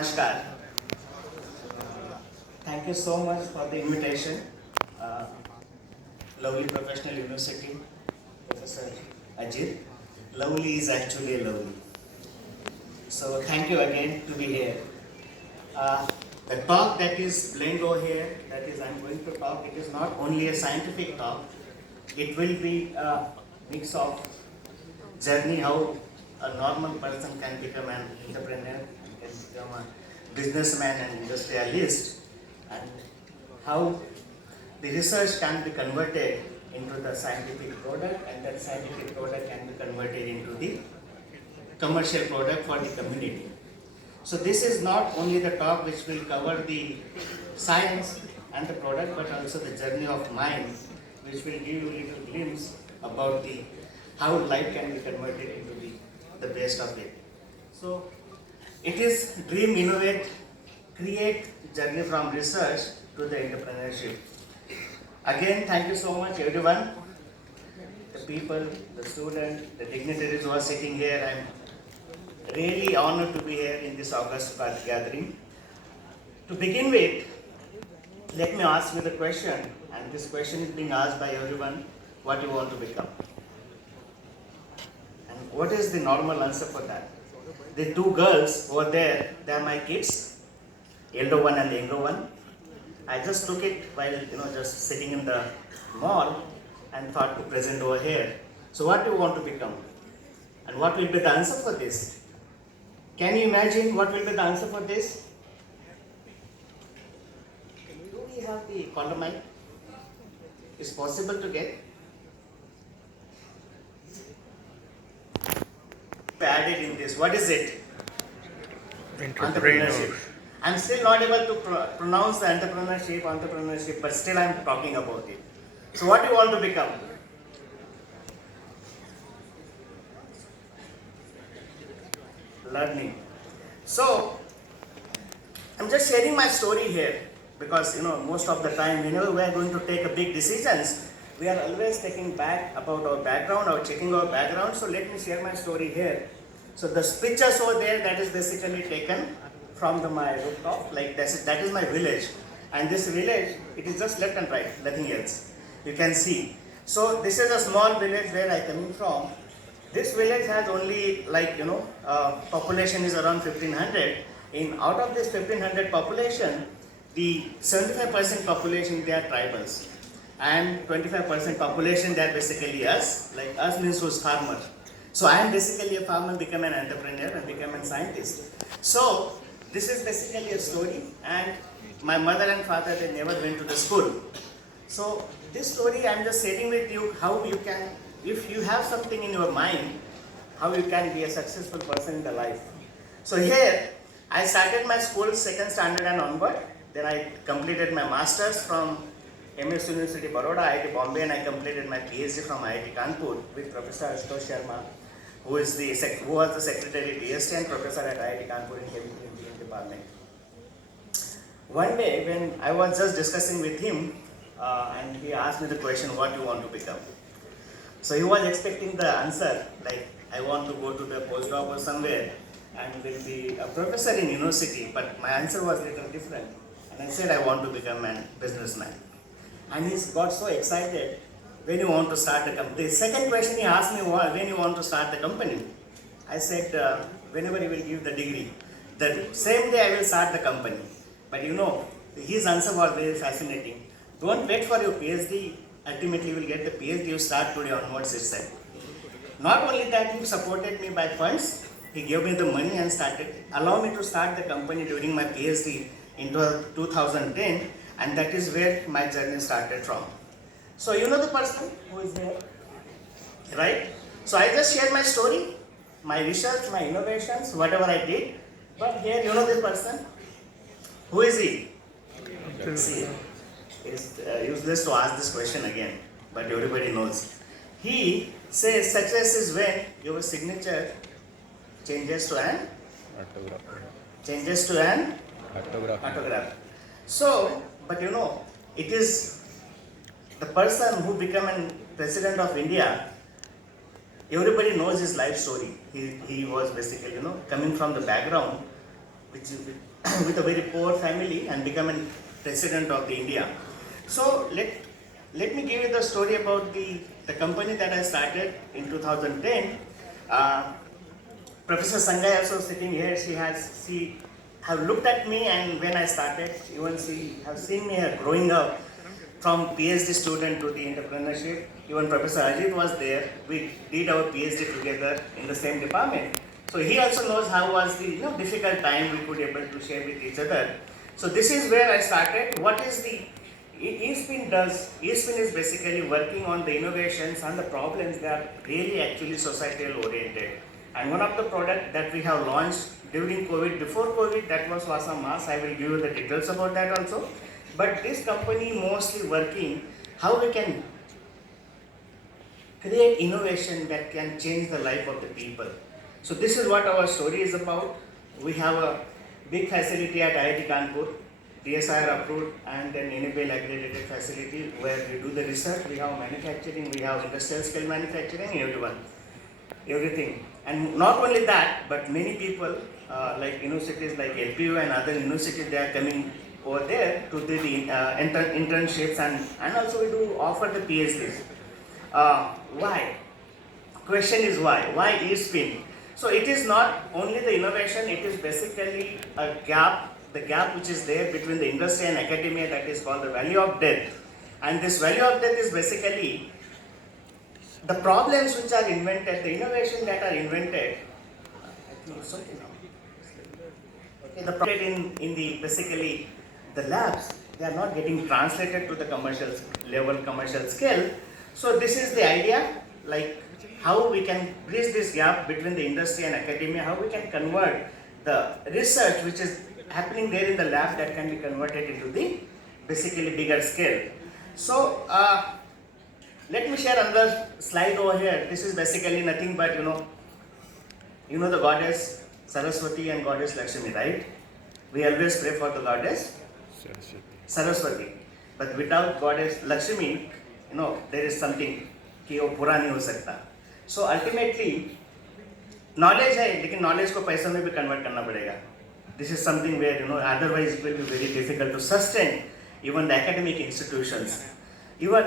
Namaskar. Thank you so much for the invitation. Uh, Lovely Professional University, Professor Ajit. Lovely is actually lovely. So thank you again to be here. Uh, the talk that is planned over here, that is I'm going to talk, it is not only a scientific talk, it will be a mix of journey how a normal person can become an entrepreneur, can become a businessman and industrialist, and how the research can be converted into the scientific product, and that scientific product can be converted into the commercial product for the community. So this is not only the talk which will cover the science and the product, but also the journey of mind, which will give you a little glimpse about the how life can be converted into the best of it. So it is dream, innovate, create journey from research to the entrepreneurship. Again, thank you so much everyone, the people, the students, the dignitaries who are sitting here. I'm really honored to be here in this August gathering. To begin with, let me ask you the question, and this question is being asked by everyone: what you want to become? And what is the normal answer for that? The two girls over there, they are my kids, elder one and younger one. I just took it while just sitting in the mall and thought to present over here. So what do you want to become? And what will be the answer for this? Can you imagine what will be the answer for this? Do we have the color mic? Is possible to get? Added in this. What is it? Entrepreneurship. I'm still not able to pronounce the entrepreneurship, but still I'm talking about it. So what do you want to become? Learning. So I'm just sharing my story here because most of the time whenever we are going to take a big decisions, we are always taking back about our background or checking our background. So let me share my story here. So the pictures over there, that is basically taken from my rooftop. Like that is my village, and this village, it is just left and right, nothing else. You can see. So this is a small village where I coming from. This village has only population is around 1500. Out of this 1500 population, the 75% population they are tribals, and 25% population they are basically us. Like us means who's farmer. So I am basically a farmer, become an entrepreneur and become a scientist. So this is basically a story, and my mother and father, they never went to the school. So this story I am just sharing with you how you can, if you have something in your mind, how you can be a successful person in the life. So here I started my school second standard and onward. Then I completed my masters from MS University Baroda, IIT Bombay, and I completed my PhD from IIT Kanpur with Professor Ashutosh Sharma, who was the secretary at DST and professor at IIT Kanpur in chemical engineering department. One day when I was just discussing with him, and he asked me the question, what do you want to become? So he was expecting the answer like, I want to go to the postdoc or somewhere and will be a professor in university, but my answer was a little different. And I said I want to become a businessman. And he got so excited, when you want to start a company. The second question he asked me was, when you want to start the company? I said, whenever you will give the degree. The same day I will start the company. But his answer was very fascinating. Don't wait for your PhD, ultimately you will get the PhD, you start today onwards itself. Not only that, he supported me by funds, he gave me the money and allow me to start the company during my PhD in 2010, and that is where my journey started from. So you know the person who is there, right? So I just shared my story, my research, my innovations, whatever I did, but here you know this person. Who is he? See, it's useless to ask this question again, but everybody knows. He says success is when your signature changes to an autograph. So, but it is the person who became a president of India. Everybody knows his life story. He was basically coming from the background which is with a very poor family and become a president of the India. So let me give you the story about the company that I started in 2010. Professor Sangai also sitting here. She have looked at me, and when I started, even she have seen me growing up from PhD student to the entrepreneurship. Even Professor Ajit was there. We did our PhD together in the same department. So he also knows how was the difficult time we could able to share with each other. So this is where I started. What is the espin does? Espin is basically working on the innovations and the problems that are really actually societal oriented. And one of the product that we have launched during COVID, before COVID, that was Vasa Mask. I will give you the details about that also. But this company mostly working how we can create innovation that can change the life of the people. So this is what our story is about. We have a big facility at IIT Kanpur, DSIR approved, and then enable accredited facility where we do the research, we have manufacturing, we have industrial scale manufacturing, everything. And not only that, but many people like universities like LPU and other universities, they are coming over there to do the internships, and also we do offer the PhDs. Why? Question is why? Why espin? So it is not only the innovation, it is basically a gap, the gap which is there between the industry and academia, that is called the value of death. And this value of death is basically the problems which are invented, the innovation that are invented. Okay, the problem in the basically the labs, they are not getting translated to the commercial level, commercial scale. So this is the idea, like how we can bridge this gap between the industry and academia, how we can convert the research which is happening there in the lab that can be converted into the basically bigger scale. So let me share another slide over here. This is basically nothing but the goddess Saraswati and goddess Lakshmi, right? We always pray for the goddess Saraswati, but without goddess Lakshmi, there is something कि वो पूरा नहीं हो सकता. So ultimately knowledge है, लेकिन knowledge को पैसों में भी convert करना पड़ेगा. This is something where otherwise it will be very difficult to sustain even the academic institutions, even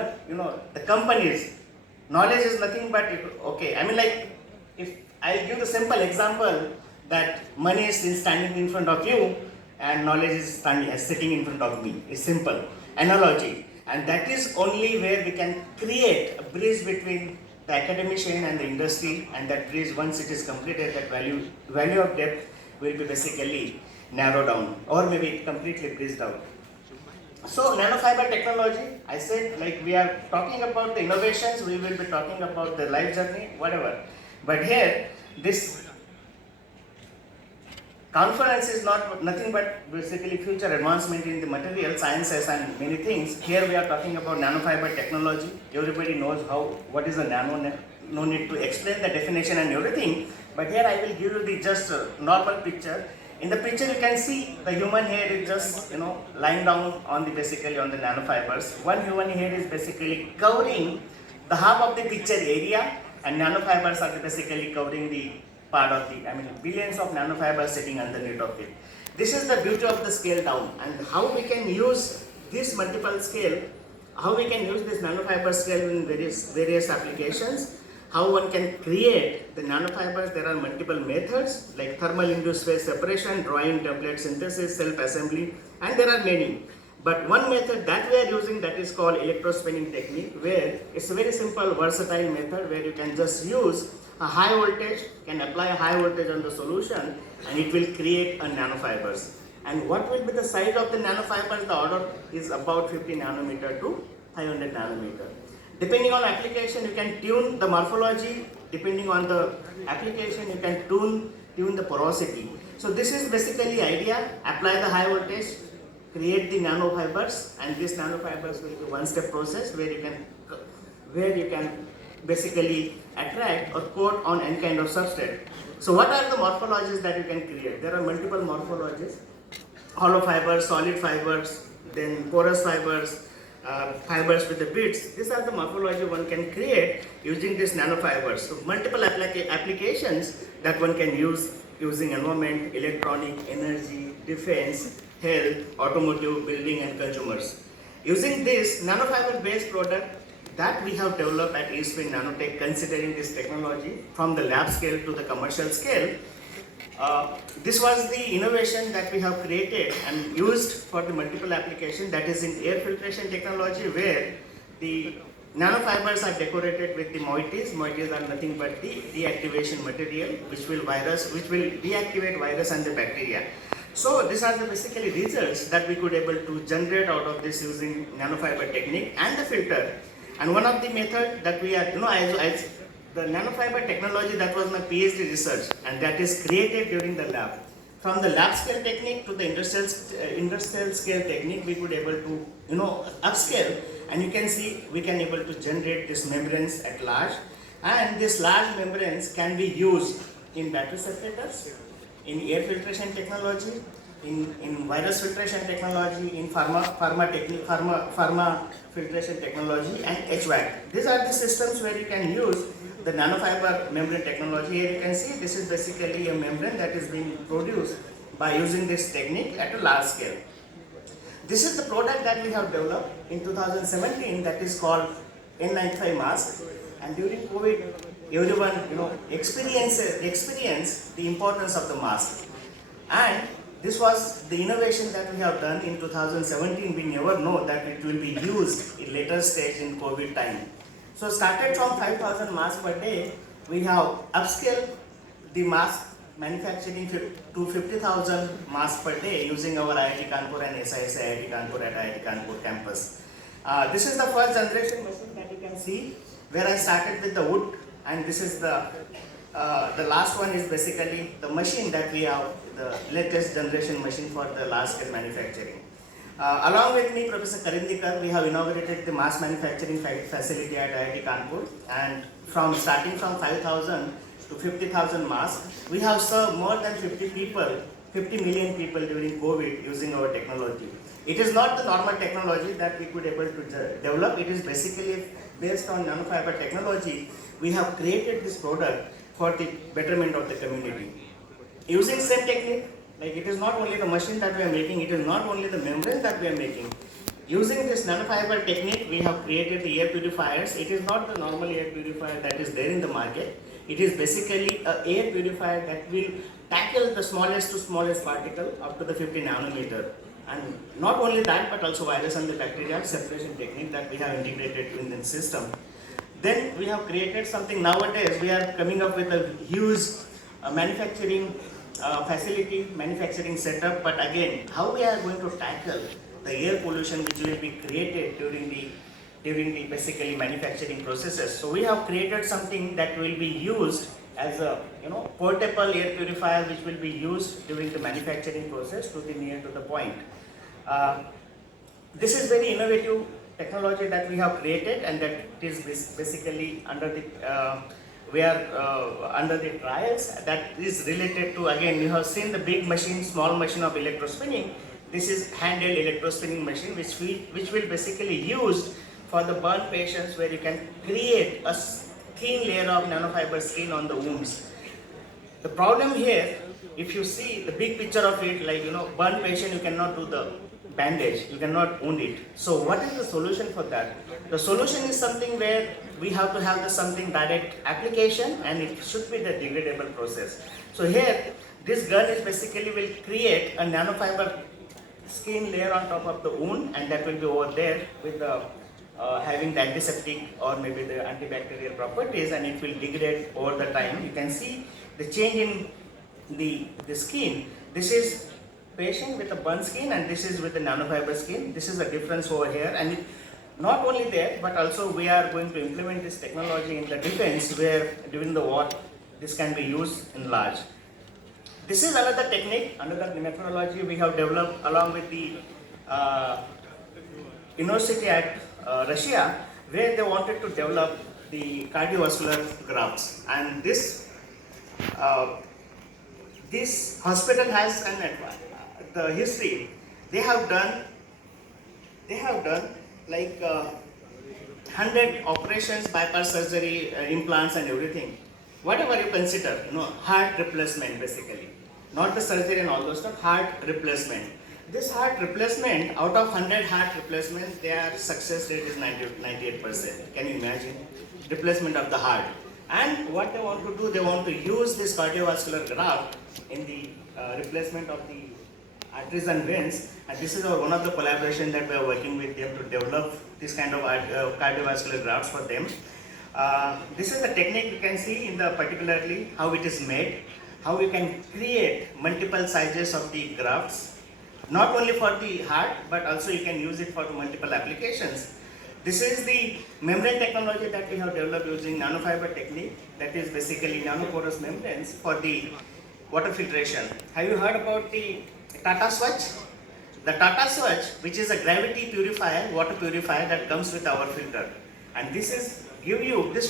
the companies. Knowledge is nothing but okay. I mean, like, if I give the simple example that money is standing in front of you and knowledge is sitting in front of me. It's simple analogy. And that is only where we can create a bridge between the academician and the industry, and that bridge, once it is completed, that value of depth will be basically narrowed down or maybe completely bridged out. So nanofiber technology, I said, like, we are talking about the innovations, we will be talking about the life journey, whatever. But here, this conference is nothing but basically future advancement in the material sciences and many things. Here we are talking about nanofiber technology. Everybody knows what is a nano. No need to explain the definition and everything. But here I will give you the just normal picture. In the picture you can see the human hair is just lying down on the basically on the nanofibers. One human hair is basically covering the half of the picture area, and nanofibers are basically covering the part of billions of nanofibers sitting underneath of it. This is the beauty of the scale down, and how we can use this multiple scale, how we can use this nanofiber scale in various applications, how one can create the nanofibers. There are multiple methods like thermal induced phase separation, drawing, tablet synthesis, self-assembly, and there are many. But one method that we are using, that is called electrospinning technique, where it's a very simple versatile method where you can just use a high voltage, can apply a high voltage on the solution, and it will create a nanofibers. And what will be the size of the nanofibers? The order is about 50 nanometer to 500 nanometer. Depending on application, you can tune the morphology. Depending on the application, you can tune the porosity. So this is basically idea. Apply the high voltage, create the nanofibers, and these nanofibers will be one-step process where you can basically attract or coat on any kind of substrate. So what are the morphologies that you can create? There are multiple morphologies: hollow fibers, solid fibers, then porous fibers, fibers with the bits. These are the morphology one can create using these nanofibers. So multiple applications that one can use using environment, electronic, energy, defense, health, automotive, building and consumers. Using this nanofiber based product that we have developed at Espin Nanotech, considering this technology from the lab scale to the commercial scale, this was the innovation that we have created and used for the multiple application, that is in air filtration technology, where the nanofibers are decorated with the moieties. Moieties are nothing but the deactivation material which will deactivate virus and the bacteria. So these are the basically results that we could able to generate out of this using nanofiber technique and the filter. And one of the method that we are, the nanofiber technology, that was my PhD research, and that is created during the lab. From the lab scale technique to the industrial scale technique, we could able to upscale, and you can see we can able to generate these membranes at large, and these large membranes can be used in battery separators, in air filtration technology, in virus filtration technology, in pharma filtration technology, and HVAC. These are the systems where you can use the nanofiber membrane technology. Here you can see this is basically a membrane that is being produced by using this technique at a large scale. This is the product that we have developed in 2017, that is called N95 mask, and during COVID everyone experienced the importance of the mask, and this was the innovation that we have done in 2017. We never know that it will be used in later stage in COVID time. So started from 5,000 masks per day, we have upscaled the mask manufacturing to 50,000 masks per day using our IIT Kanpur and SIS IIT Kanpur at IIT Kanpur campus. This is the first generation machine that you can see, where I started with the wood, and this is the last one is basically the machine that we have, the latest generation machine for the large scale manufacturing. Along with me, Professor Karindikar, we have inaugurated the mass manufacturing facility at IIT Kanpur, and starting from 5,000 to 50,000 masks, we have served more than 50 million people during COVID using our technology. It is not the normal technology that we could able to develop. It is basically based on nanofiber technology. We have created this product for the betterment of the community. Using same technique, like it is not only the machine that we are making, it is not only the membrane that we are making. Using this nanofiber technique, we have created the air purifiers. It is not the normal air purifier that is there in the market. It is basically an air purifier that will tackle the smallest to smallest particle up to the 50 nanometer. And not only that, but also virus and the bacterial separation technique that we have integrated in the system. Then we have created something. Nowadays we are coming up with a huge manufacturing facility, manufacturing setup, but again, how we are going to tackle the air pollution which will be created during the basically manufacturing processes. So we have created something that will be used as a portable air purifier, which will be used during the manufacturing process to the near to the point. This is very innovative technology that we have created, and that is basically under the under the trials. That is related to, again, you have seen the big machine, small machine of electrospinning. This is handheld electrospinning machine which will basically used for the burn patients, where you can create a thin layer of nanofiber skin on the wounds. The problem here, if you see the big picture of it, like burn patient, you cannot do the bandage, you cannot wound it. So what is the solution for that? The solution is something where we have to have something direct application, and it should be the degradable process. So here, this gun is basically will create a nanofiber skin layer on top of the wound, and that will be over there with the having the antiseptic or maybe the antibacterial properties, and it will degrade over the time. You can see the change in the skin. This is patient with a burn skin, and this is with the nanofiber skin. This is the difference over here, and not only there, but also we are going to implement this technology in the defense, where during the war this can be used in large. This is another technique, another methodology we have developed along with the university at Russia, where they wanted to develop the cardiovascular grafts, and this hospital has the history. They have done like 100 operations, bypass surgery, implants and everything. whatever you consider, heart replacement basically, not the surgery and all those stuff, heart replacement. This heart replacement, out of 100 heart replacements, their success rate is 98%. Can you imagine? Replacement of the heart. And what they want to do, they want to use this cardiovascular graft in the replacement of the arteries and veins. And this is one of the collaboration that we are working with them to develop this kind of cardiovascular grafts for them. This is the technique you can see in the particularly how it is made, how you can create multiple sizes of the grafts, not only for the heart but also you can use it for multiple applications. This is the membrane technology that we have developed using nanofiber technique, that is basically nanoporous membranes for the water filtration. Have you heard about the Tata Swatch? The Tata Swatch, which is a gravity purifier, water purifier that comes with our filter, and this will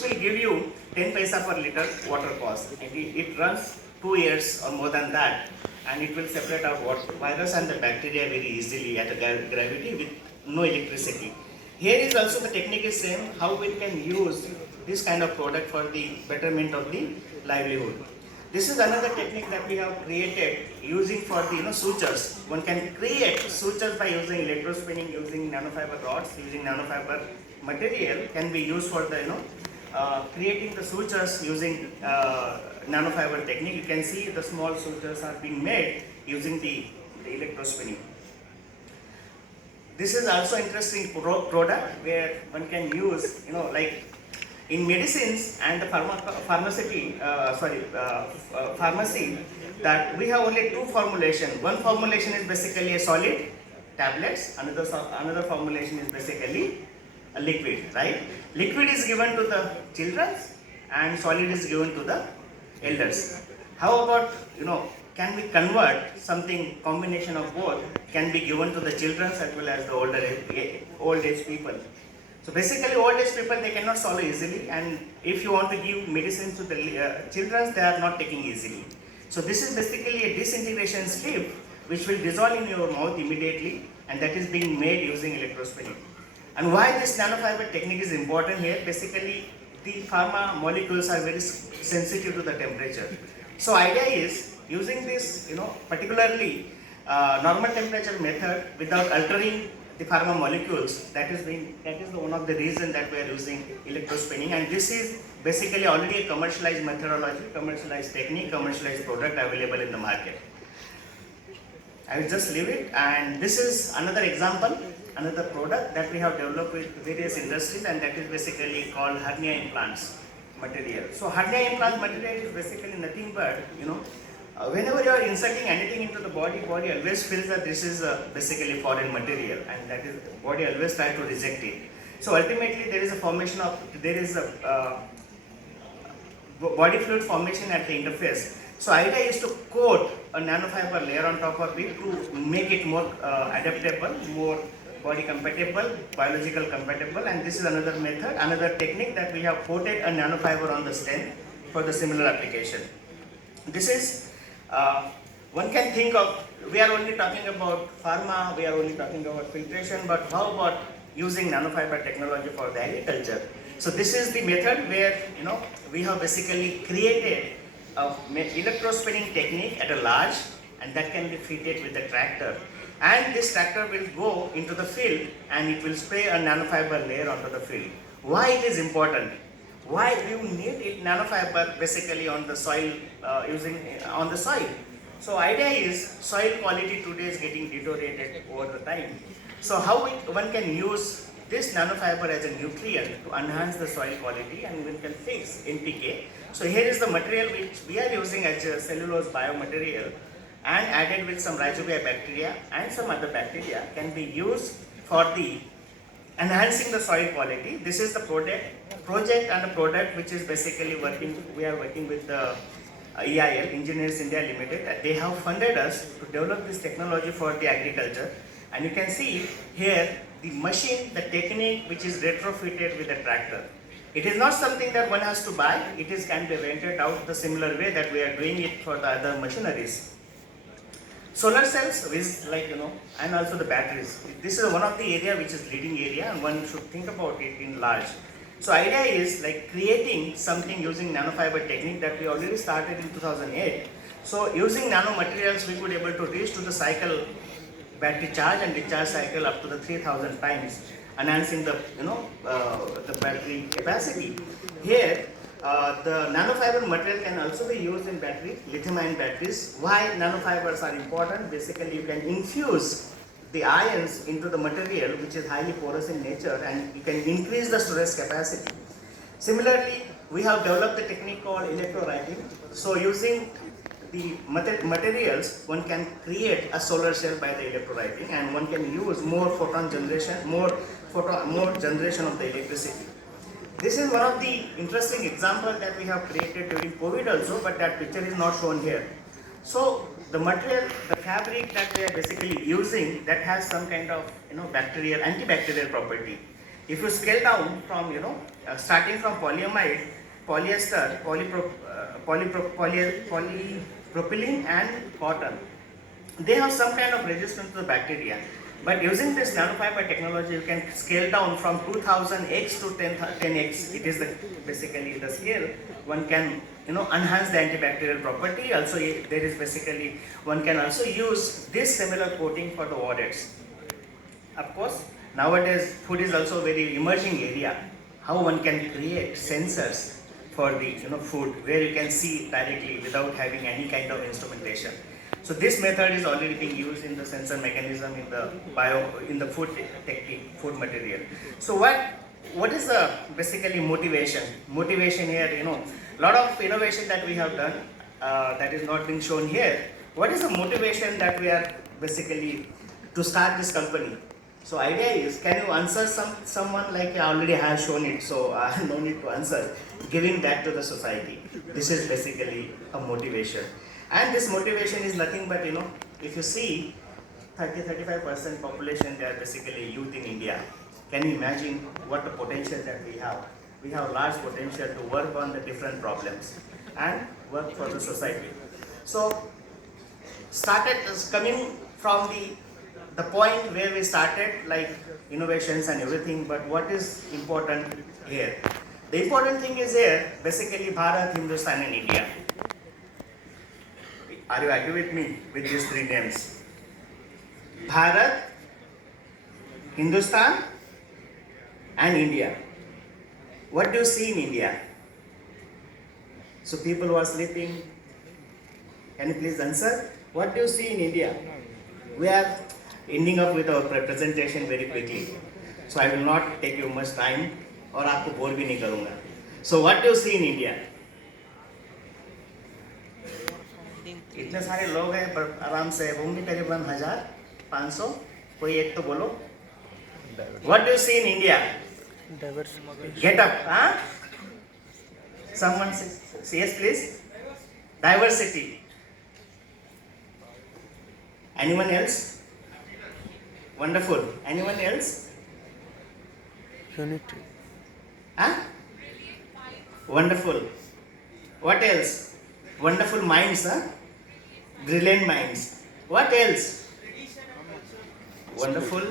give you 10 paisa per liter water cost. It runs 2 years or more than that, and it will separate out virus and the bacteria very easily at a gravity with no electricity. Here is also the technique is same, how we can use this kind of product for the betterment of the livelihood. This is another technique that we have created using for the sutures. One can create sutures by using electrospinning, using nanofiber rods, using nanofiber material can be used for the creating the sutures using nanofiber technique. You can see the small sutures are being made using the electrospinning. This is also interesting product where one can use, like in medicines and the pharmacy, that we have only two formulations. One formulation is basically a solid tablets, another formulation is basically a liquid, right? Liquid is given to the children and solid is given to the elders. How about, can we convert something combination of both can be given to the children as well as the old age people. So basically old age people, they cannot swallow easily, and if you want to give medicine to the children, they are not taking easily. So this is basically a disintegration strip which will dissolve in your mouth immediately, and that is being made using electrospinning. And why this nanofiber technique is important here, basically the pharma molecules are very sensitive to the temperature. So idea is using this, particularly normal temperature method without altering the pharma molecules. That is one of the reasons that we are using electrospinning, and this is basically already a commercialized methodology, commercialized technique, commercialized product available in the market. I will just leave it, and this is another example, another product that we have developed with various industries, and that is basically called hernia implants material. So hernia implant material is basically nothing but, whenever you are inserting anything into the body always feels that this is basically foreign material, and that is body always try to reject it. So ultimately there is a body fluid formation at the interface. So idea is to coat a nanofiber layer on top of it to make it more adaptable, more body compatible, biological compatible, and this is another method, another technique that we have coated a nanofiber on the stem for the similar application. This is one can think of, we are only talking about pharma, we are only talking about filtration, but how about using nanofiber technology for the agriculture? So this is the method where we have basically created a electrospinning technique at a large, and that can be fitted with the tractor. And this tractor will go into the field and it will spray a nanofiber layer onto the field. Why it is important? Why you need nanofiber basically on the soil, on the soil? So idea is soil quality today is getting deteriorated over the time. So how one can use this nanofiber as a nutrient to enhance the soil quality, and one can fix NPK. So here is the material which we are using as a cellulose biomaterial, and added with some rhizobia bacteria and some other bacteria can be used for the enhancing the soil quality. This is the project and a product which is basically we are working with the EIL, Engineers India Limited. They have funded us to develop this technology for the agriculture, and you can see here the machine, the technique which is retrofitted with a tractor. It is not something that one has to buy, it is can be rented out the similar way that we are doing it for the other machineries. Solar cells is and also the batteries. This is one of the area which is leading area, and one should think about it in large. So idea is like creating something using nanofiber technique that we already started in 2008. So using nanomaterials, we could able to reach to the cycle battery charge and discharge cycle up to the 3000 times, enhancing the the battery capacity. Here, the nanofiber material can also be used in battery, lithium-ion batteries. Why nanofibers are important? Basically, you can infuse the ions into the material which is highly porous in nature, and you can increase the storage capacity. Similarly, we have developed a technique called electrowriting. So using the materials, one can create a solar cell by the electrowriting, and one can use more photon generation, more generation of the electricity. This is one of the interesting examples that we have created during COVID also, but that picture is not shown here. So the material, the fabric that we are basically using, that has some kind of bacterial, antibacterial property. If you scale down from starting from polyamide, polyester, polypropylene and cotton, they have some kind of resistance to the bacteria. But using this nanofiber technology, you can scale down from 2000x to 10x. It is basically the scale. One can enhance the antibacterial property. Also, there is basically one can also use this similar coating for the wallets. Of course, nowadays food is also a very emerging area. How one can create sensors for the food where you can see directly without having any kind of instrumentation. So this method is already being used in the sensor mechanism in the food technique, food material. So what is the basically motivation? Motivation here, a lot of innovation that we have done that is not being shown here. What is the motivation that we are basically to start this company? So idea is, can you answer someone like I already have shown it, so no need to answer. Giving back to the society. This is basically a motivation. And this motivation is nothing but, if you see 30-35% population, they are basically youth in India. Can you imagine what the potential that we have? We have large potential to work on the different problems and work for the society. So started coming from the point where we started, like innovations and everything, but what is important here? The important thing is here, basically Bharat, Hindustan and India. Are you agree with me with these three names? Bharat, Hindustan and India. What do you see in India? So people who are sleeping, can you please answer? What do you see in India? We are ending up with our presentation very quickly. So I will not take you much time और आपको bore भी नहीं करूँगा. So what do you see in India? इतने सारे लोग हैं पर आराम से होंगे करीबन 1500. कोई एक तो बोलो. What do you see in India? Diversity. Get up, huh? Someone say yes, please. Diversity. Anyone else? Wonderful. Anyone else? Unity. Huh? Wonderful. What else? Wonderful minds, huh? Brilliant minds. What else? Wonderful.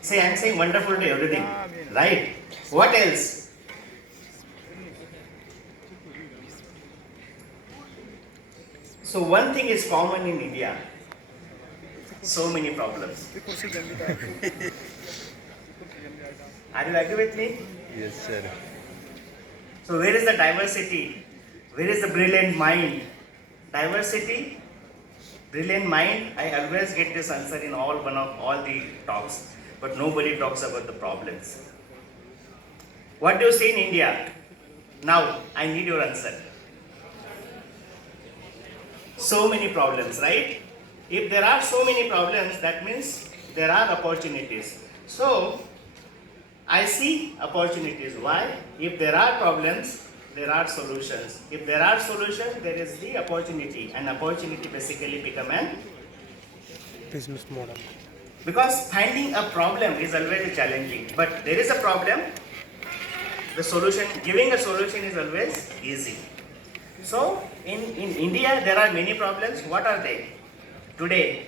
Say, I'm saying wonderful to everything. Right? What else? So one thing is common in India. So many problems. Are you agree with me? Yes, sir. So where is the diversity? Where is the brilliant mind? Diversity, brilliant mind. I always get this answer in all the talks, but nobody talks about the problems. What do you see in India? Now I need your answer. So many problems, right? If there are so many problems, that means there are opportunities. So I see opportunities. Why? If there are problems, there are solutions. If there are solutions, there is the opportunity, and opportunity basically become an Business model. because finding a problem is always challenging. But there is a problem, the solution, giving a solution is always easy. So in India, there are many problems. What are they? Today,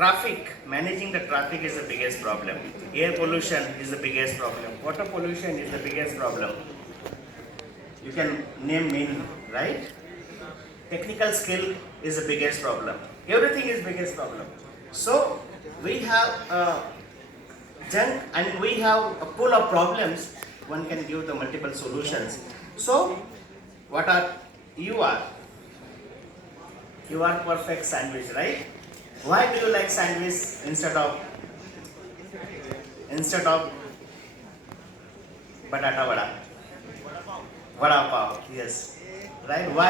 traffic, managing the traffic is the biggest problem. Air pollution is the biggest problem. Water pollution is the biggest problem. You can name many, right? Technical skill is the biggest problem. Everything is biggest problem. So we have junk and we have a pool of problems. One can give the multiple solutions. So what are you are? You are perfect sandwich, right? Why do you like sandwich instead of batata vada? Vada pav, yes. Right? Why?